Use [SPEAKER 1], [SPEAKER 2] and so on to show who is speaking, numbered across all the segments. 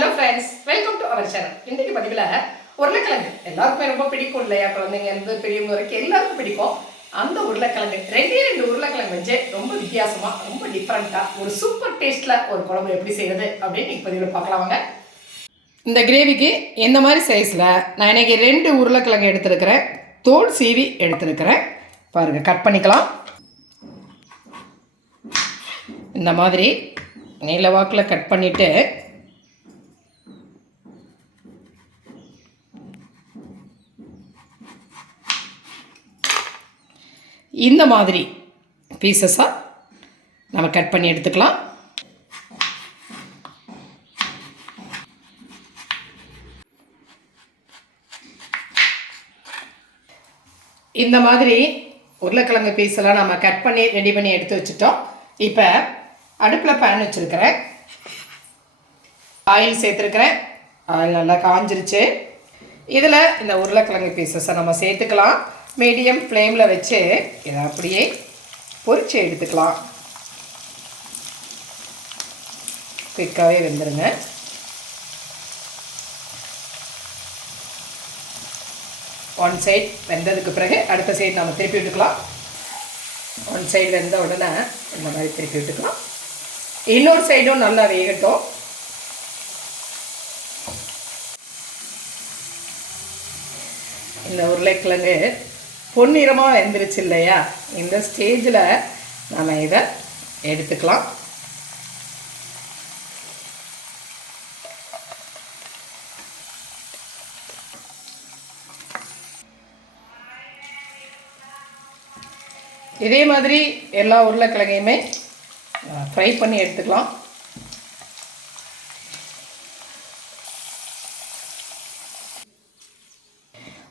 [SPEAKER 1] Hello friends welcome to our channel இன்றைக்கு பதிவில் உருளைக்கிழங்கு. எல்லாருக்குமே ரொம்ப பிடிக்கும் இல்லையா? குழந்தைங்க இருந்து பெரியவங்க வரைக்கும் எல்லாருக்கும் பிடிக்கும். அந்த உருளைக்கிழங்கு ரெண்டே ரெண்டு உருளைக்கிழங்கு வச்சு ரொம்ப வித்தியாசமா ரொம்ப டிஃப்ரெண்ட்டாக ஒரு சூப்பர் டேஸ்ட்ல ஒரு குழம்பு எப்படி செய்யறது அப்படின்னு இன்னைக்கு பதிவில் பார்க்கலாம் வாங்க. இந்த கிரேவிக்கு இந்த மாதிரி சைஸில் நான் இன்னைக்கு ரெண்டு உருளைக்கிழங்கு எடுத்திருக்கிறேன். தோல் சீவி எடுத்திருக்கிறேன். பாருங்கள் கட் பண்ணிக்கலாம். இந்த மாதிரி நீல வாக்கில் கட் பண்ணிவிட்டு இந்த மாதிரி பீசஸாக நம்ம கட் பண்ணி எடுத்துக்கலாம். இந்த மாதிரி உருளைக்கிழங்கு பீஸெல்லாம் நம்ம கட் பண்ணி ரெடி பண்ணி எடுத்து வச்சுட்டோம். இப்போ அடுப்பில் பேன் வச்சுருக்கிறேன். ஆயில் சேர்த்துருக்கிறேன். ஆயில் நல்லா காஞ்சிருச்சு. இதில் இந்த உருளைக்கிழங்கு பீசஸை நம்ம சேர்த்துக்கலாம். மீடியம் ஃப்ளேமில் வச்சு இதை அப்படியே பொரிச்சு எடுத்துக்கலாம். குயிக்காகவே வெந்துருங்க. ஒன் சைட் வெந்ததுக்கு பிறகு அடுத்த சைடு நம்ம திருப்பி விட்டுக்கலாம். ஒன் சைடு வெந்த உடனே இந்த மாதிரி திருப்பி விட்டுக்கலாம். இன்னொரு சைடும் நல்லா வேகட்டும். இந்த உருளைக்கிழங்கு பொன்னிறமாக வெந்துருச்சு இல்லையா இந்த ஸ்டேஜில் நம்ம இதை எடுத்துக்கலாம். இதே மாதிரி எல்லா உருளைக்கிழங்கையுமே ஃப்ரை பண்ணி எடுத்துக்கலாம்.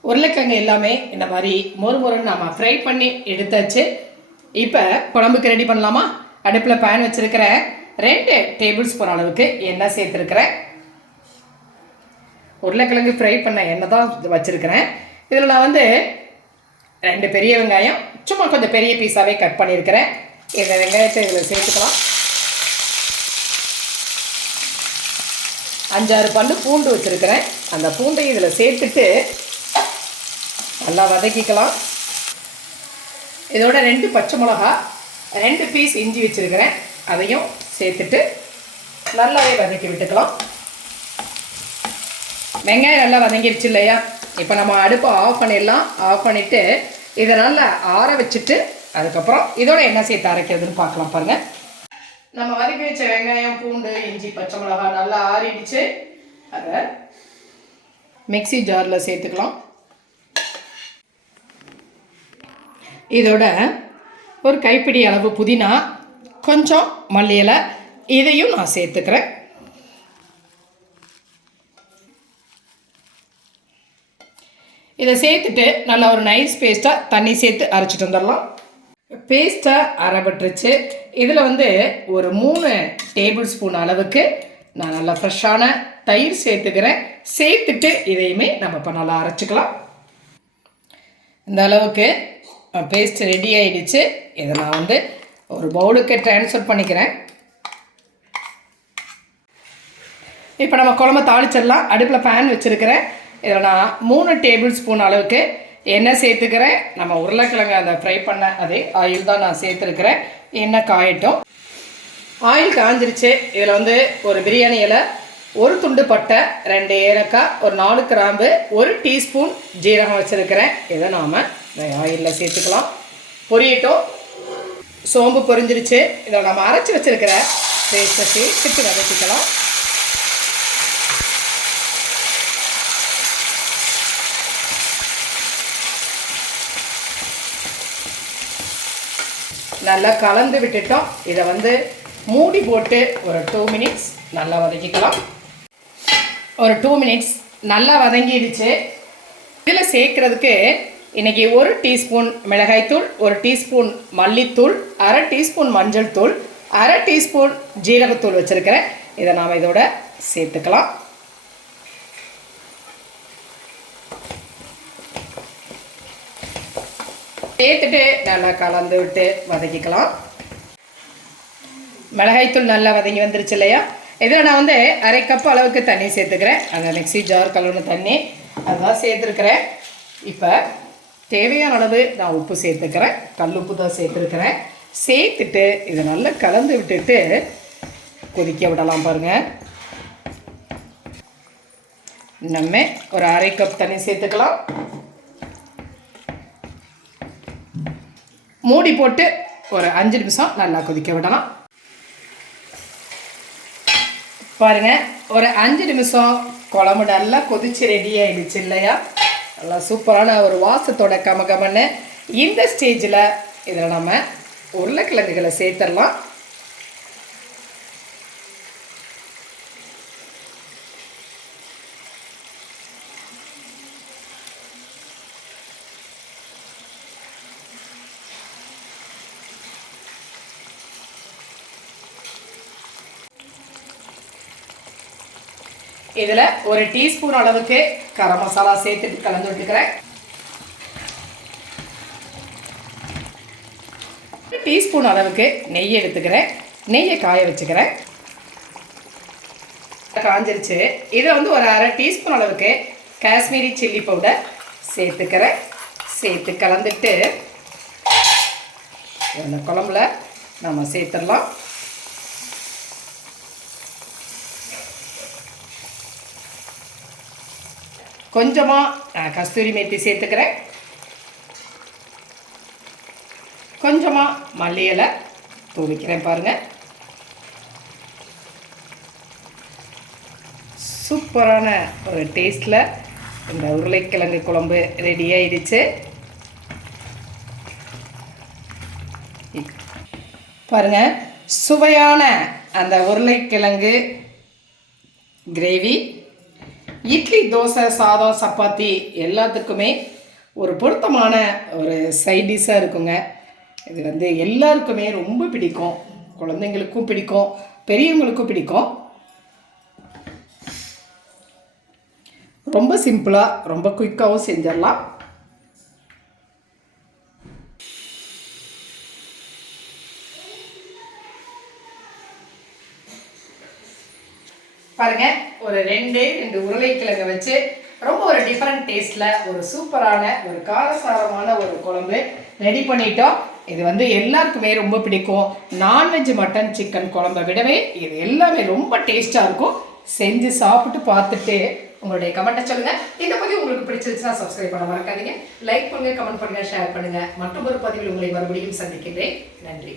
[SPEAKER 1] உருளைக்கிழங்கு எல்லாமே இந்த மாதிரி மொறு மொறுன்னு நம்ம ஃப்ரை பண்ணி எடுத்தாச்சு. இப்போ குழம்புக்கு ரெடி பண்ணலாமா? அடுப்பில் பேன் வச்சுருக்கிறேன் ரெண்டு டேபிள் ஸ்பூன் அளவுக்கு எண்ணெய் சேர்த்துருக்கிறேன். உருளைக்கிழங்கு ஃப்ரை பண்ண எண்ணெய் தான் வச்சுருக்கிறேன். இதில் நான் வந்து ரெண்டு பெரிய வெங்காயம் சும்மா கொஞ்சம் பெரிய பீஸாகவே கட் பண்ணியிருக்கிறேன். இந்த வெங்காயத்தை இதில் சேர்த்துக்கலாம். அஞ்சாறு பல்லு பூண்டு வச்சுருக்கிறேன். அந்த பூண்டை இதில் சேர்த்துட்டு நல்லா வதக்கிக்கலாம். இதோட ரெண்டு பச்சை மிளகா ரெண்டு பீஸ் இஞ்சி வச்சுருக்கிறேன். அதையும் சேர்த்துட்டு நல்லாவே வதக்கி விட்டுக்கலாம். வெங்காயம் நல்லா வதங்கிடுச்சு இல்லையா? இப்போ நம்ம அடுப்பை ஆஃப் பண்ணிடலாம். ஆஃப் பண்ணிவிட்டு இதை நல்லா ஆற வச்சுட்டு அதுக்கப்புறம் இதோட என்ன சேர்த்து அரைக்கிறதுன்னு பார்க்கலாம் பாருங்கள் நம்ம வதக்கி வச்ச வெங்காயம் பூண்டு இஞ்சி பச்சை மிளகாய் நல்லா ஆறிடுச்சு. அதை மிக்ஸி ஜாரில் சேர்த்துக்கலாம். இதோட ஒரு கைப்பிடி அளவு புதினா கொஞ்சம் மல்லி இலை இதையும் நான் சேர்த்துக்கிறேன். இதை சேர்த்துட்டு நல்லா ஒரு நைஸ் பேஸ்ட்டாக தண்ணி சேர்த்து அரைச்சிட்டு வந்துடலாம். பேஸ்ட்டாக அரைபட்டுருச்சு. இதில் வந்து ஒரு மூணு டேபிள் ஸ்பூன் அளவுக்கு நான் நல்லா ஃப்ரெஷ்ஷான தயிர் சேர்த்துக்கிறேன். சேர்த்துட்டு இதையுமே நம்ம இப்போ நல்லா அரைச்சிக்கலாம். இந்த அளவுக்கு பேஸ்ட் ரெடி ஆகிடுச்சு இதை நான் வந்து ஒரு பவுலுக்கு ட்ரான்ஸ்ஃபர் பண்ணிக்கிறேன். இப்போ நம்ம குழம்பு தாளிச்சிடலாம். அடுப்பில் பேன் வச்சுருக்கிறேன். இதில் நான் மூணு டேபிள் ஸ்பூன் அளவுக்கு எண்ணெய் சேர்த்துக்கிறேன். நம்ம உருளைக்கிழங்கு அந்த ஃப்ரை பண்ண அதே ஆயில் தான் நான் சேர்த்துருக்கிறேன். எண்ணெய் காயட்டும். ஆயில் காஞ்சிருச்சு. இதில் வந்து ஒரு பிரியாணி இலை ஒரு துண்டு பட்டை ரெண்டு ஏலக்காய் ஒரு நாலு கிராம்பு ஒரு டீஸ்பூன் ஜீரகம் வச்சுருக்கிறேன். இதை நாம் ஆயிலில் சேர்த்துக்கலாம். பொரியட்டும். சோம்பு பொரிஞ்சிருச்சு. இதை நம்ம அரைச்சி வச்சுருக்கிற பேஸ்ட்டை சேர்த்துட்டு வதக்கிக்கலாம். நல்லா கலந்து விட்டுட்டோம். இதை வந்து மூடி போட்டு ஒரு டூ மினிட்ஸ் நல்லா வதக்கிக்கலாம். ஒரு டூ மினிட்ஸ் நல்லா வதங்கிடுச்சு. இதில் சேர்க்குறதுக்கு இன்றைக்கி ஒரு டீஸ்பூன் மிளகாய்த்தூள் ஒரு டீஸ்பூன் மல்லித்தூள் அரை டீஸ்பூன் மஞ்சள் தூள் அரை டீஸ்பூன் ஜீரகத்தூள் வச்சுருக்கிறேன். இதை நாம் இதோட சேர்த்துக்கலாம். சேர்த்துட்டு நல்லா கலந்து விட்டு வதக்கிக்கலாம். மிளகாய்த்தூள் நல்லா வதங்கி வந்துருச்சு இல்லையா? இதில் நான் வந்து அரை கப் அளவுக்கு தண்ணி சேர்த்துக்கிறேன். அந்த மிக்சி ஜார் கழுவுன தண்ணி அதுதான் சேர்த்துருக்குறேன். இப்போ தேவையான அளவு நான் உப்பு சேர்த்துக்கிறேன். கல் உப்பு தான் சேர்த்துருக்கிறேன். சேர்த்துட்டு இதை நல்லா கலந்து விட்டுட்டு கொதிக்க விடலாம் பாருங்கள் நம்ம ஒரு அரை கப் தண்ணி சேர்த்துக்கலாம். மூடி போட்டு ஒரு அஞ்சு நிமிஷம் நல்லா கொதிக்க விடலாம். பாருங்கள் ஒரு அஞ்சு நிமிஷம் குழம்பு நல்லா கொதிச்சு ரெடி ஆகிடுச்சு இல்லையா? நல்லா சூப்பரான ஒரு வாசத்தோட கமகமன்னு இந்த ஸ்டேஜில் இதில் நம்ம உருளைக்கிழங்குகளை சேர்த்துடலாம். இதில் ஒரு டீஸ்பூன் அளவுக்கு கரம் மசாலா சேர்த்துட்டு கலந்து விட்டுக்கிறேன். ஒரு டீஸ்பூன் அளவுக்கு நெய் எடுத்துக்கிறேன். நெய்யை காய வச்சுக்கிறேன். காஞ்சிருச்சு. இதை வந்து ஒரு அரை டீஸ்பூன் அளவுக்கு காஷ்மீரி சில்லி பவுடர் சேர்த்துக்கிறேன். சேர்த்து கலந்துட்டு இந்த குழம்புல நம்ம சேர்த்துடலாம். கொஞ்சமாக நான் கஸ்தூரி மேத்தி சேர்த்துக்கிறேன். கொஞ்சமாக மல்லி இலை தூவிக்கிறேன் பாருங்கள் சூப்பரான ஒரு டேஸ்ட்டில் இந்த உருளைக்கிழங்கு குழம்பு ரெடி ஆயிடுச்சு. பாருங்கள் சுவையான அந்த உருளைக்கிழங்கு கிரேவி இட்லி தோசை சாதம் சப்பாத்தி எல்லாத்துக்குமே ஒரு பொருத்தமான ஒரு சைட் டிஷ்ஷாக இருக்குங்க. இது வந்து எல்லாருக்குமே ரொம்ப பிடிக்கும். குழந்தைங்களுக்கும் பிடிக்கும். பெரியவங்களுக்கும் பிடிக்கும். ரொம்ப சிம்பிளாக ரொம்ப குயிக்காகவும் செஞ்சிடலாம். பாருங்க ஒரு ரெண்டு ரெண்டு உருளைக்கிழங்கு வச்சு ரொம்ப ஒரு டிஃப்ரெண்ட் டேஸ்ட்டில் ஒரு சூப்பரான ஒரு காரசாரமான ஒரு குழம்பு ரெடி பண்ணிட்டோம். இது வந்து எல்லாருக்குமே ரொம்ப பிடிக்கும். நான்வெஜ் மட்டன் சிக்கன் குழம்பை விடவே இது எல்லாமே ரொம்ப டேஸ்ட்டாக இருக்கும். செஞ்சு சாப்பிட்டு பார்த்துட்டு உங்களுடைய கமெண்ட்டை சொல்லுங்கள் இந்த பதிவு உங்களுக்கு பிடிச்சிருச்சுன்னா சப்ஸ்கிரைப் பண்ண மறக்காதீங்க. லைக் பண்ணுங்க கமெண்ட் பண்ணுங்க ஷேர் பண்ணுங்க. மற்றும் ஒரு பதிவில் உங்களை மறுபடியும் சந்திக்கின்றேன். நன்றி.